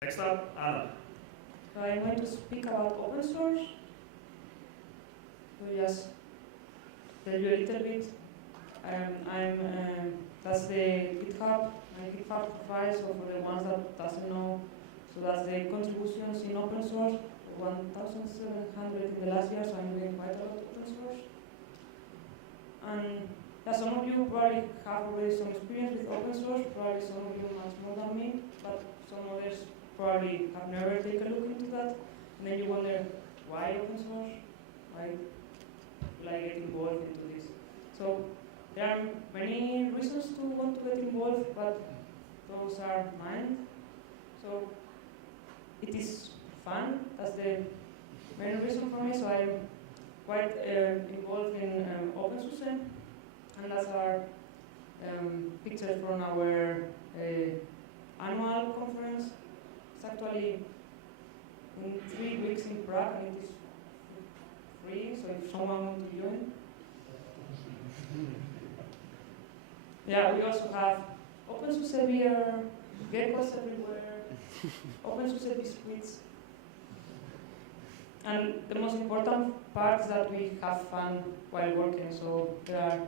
Next up, Anna. So I'm going to speak about open source. So just tell you a little bit. That's the GitHub, my GitHub profile. So for the ones that doesn't know, so that's the contributions in open source, 1,700 in the last year. So I'm doing quite a lot of open source. And yeah, some of you probably have already some experience with open source. Probably some of you much more than me, but some others probably have never taken a look into that. And then you wonder, why open source? Why will I get involved into this? So there are many reasons to want to get involved, but those are mine. So it is fun. That's the main reason for me. So I'm quite involved in OpenSUSE, and that's our pictures from our annual conference. It's actually in 3 weeks in Prague, and it is free, so if someone wants to join. Yeah, we also have OpenSUSE beer, geckos everywhere, OpenSUSE biscuits. And the most important part is that we have fun while working, so there are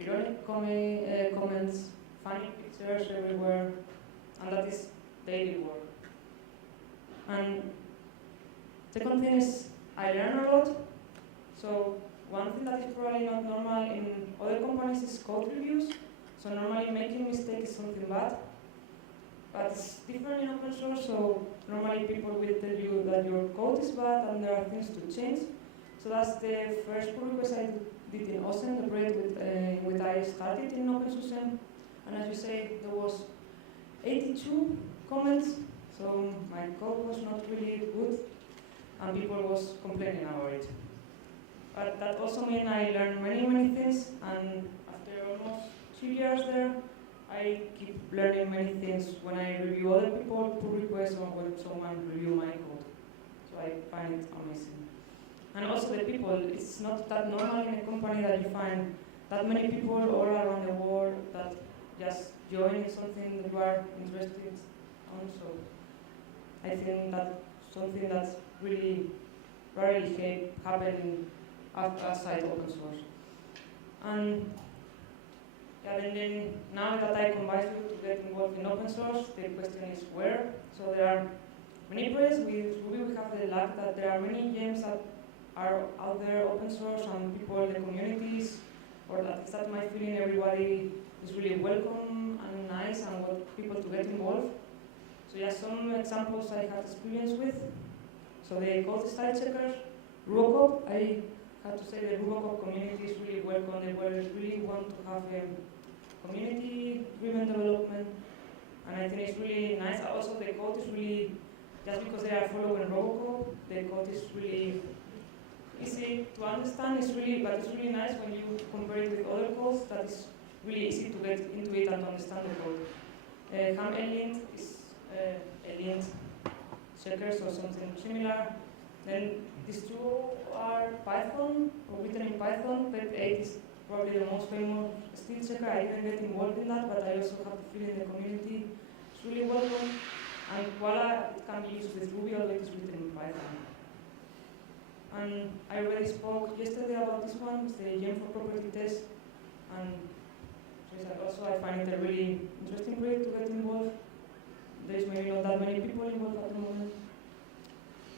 ironic comments, funny pictures everywhere, and that is daily work. And second thing is I learn a lot. So one thing that is probably not normal in other companies is code reviews. So normally making mistakes is something bad, but it's different in open source. So normally people will tell you that your code is bad and there are things to change. So that's the first pull request I did in Osen, the project with I started in OpenSUSE. And as you say, there was 82 comments. So my code was not really good, and people was complaining about it. But that also means I learned many things, and after almost 2 years there, I keep learning many things when I review other people pull requests or when someone review my code. So I find it amazing. And also the people, it's not that normal in a company that you find that many people all around the world that just join something that you are interested on. So I think that's something that's really rarely happening outside open source. And yeah, then now that I convite you to get involved in open source, the question is where. So there are many projects. With Ruby we have the luck that there are many games that are out there open source, and people in the communities, or at least that's my feeling, everybody is really welcome and nice and want people to get involved. So yeah, some examples I have experience with. So the code style checkers, Rubocop, I have to say the Rubocop community is really welcome. They really want to have a community-driven development, and I think it's really nice. Also, the code is really, just because they are following Robocop, the code is really easy to understand. But it's really nice when you compare it with other codes. That is really easy to get into it and understand the code. HAM-ELINT is ELINT checkers or something similar. Then these two are Python, or written in Python. PEP8 is probably the most famous steel checker. I didn't get involved in that, but I also have to feel in the community. It's really welcome. And Koala, it can be used with Ruby, although it is written in Python. And I already spoke yesterday about this one, it's the Gem for Property Test. And also I find it a really interesting project to get involved. There's maybe not that many people involved at the moment.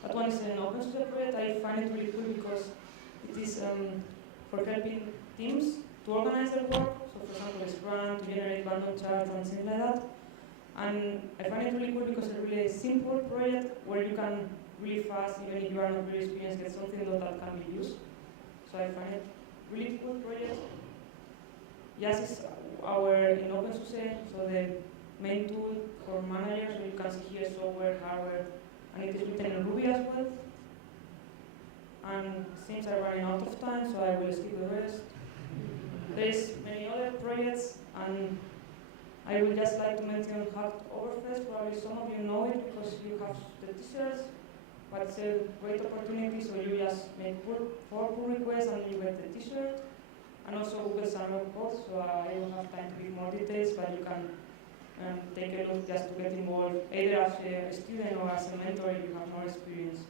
That one is an OpenSUSE project. I find it really cool because it is for helping teams to organize their work. So for example, Scrum, to generate random charts and things like that. And I find it really cool because it's a really simple project where you can really fast, even if you are not very experienced, get something that can be used. So I find it really cool project. Yes, it's in OpenSUSE, so the main tool for managers, so you can see here software, hardware, and it is written in Ruby as well. And since I'm running out of time, so I will skip the rest. There's many other projects, and I would just like to mention Hacktoberfest. Probably some of you know it because you have the t-shirts, but it's a great opportunity, so you just make 4 pull requests and you get the t-shirt. And also Google Summer Post, so I don't have time to give more details, but you can and take a look just to get involved, either as a student or as a mentor if you have more experience.